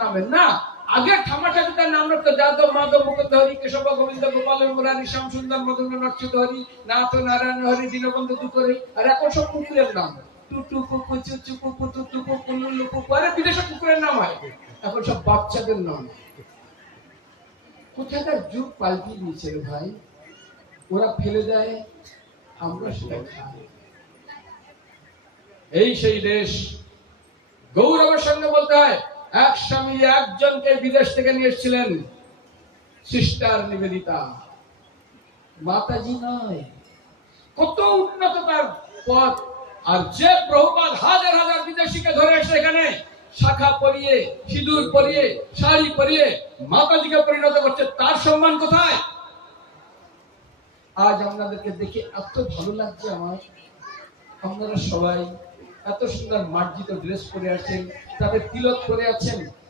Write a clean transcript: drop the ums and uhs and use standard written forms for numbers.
নামে না, আগে ঠামাঠাকুর তার নাম রাখতো যাদব মাধব মুকুন্দ হরি কেশব গোবিন্দ গোপাল মুরারি শ্যাম সুন্দর মধুর নচ্যুত হরি নাথ নারায়ণ হরি দীনবন্ধু দুঃখহরি। আর এখন সব কুকুরের নাম, টুটু কুকু চুচু কুকু টুটু কুকু লুলু কুকু। আরে বিদেশে কুকুরের নাম হয়, এখন সব বাচ্চাদের নাম। কোথাকার যুগ পাল্টিয়ে দিয়েছে রে ভাই। ওরা ফেলে দেয়, আমরা সেটা খাই। এই সেই দেশ। গৌরবের সঙ্গে বলতে হয়, এক স্বামী একজনকে বিদেশ থেকে নিয়ে এসেছিলেন, সিস্টার নিবেদিতা, মাতাজি নয়। কত উন্নত তার পথ। আর যে প্রভুপাদ হাজার হাজার বিদেশিকে ধরে এসে এখানে শাখা পরিয়ে, সিঁদুর পরিয়ে, শাড়ি পরিয়ে মাতাজিকে পরিণত করছে, তার সম্মান কোথায়? আজ আপনাদেরকে দেখে এত ভালো লাগছে আমার। আপনারা সবাই এত সুন্দর মার্জিত ড্রেস পরে আছেন, তাদের তিলক করে আছেন।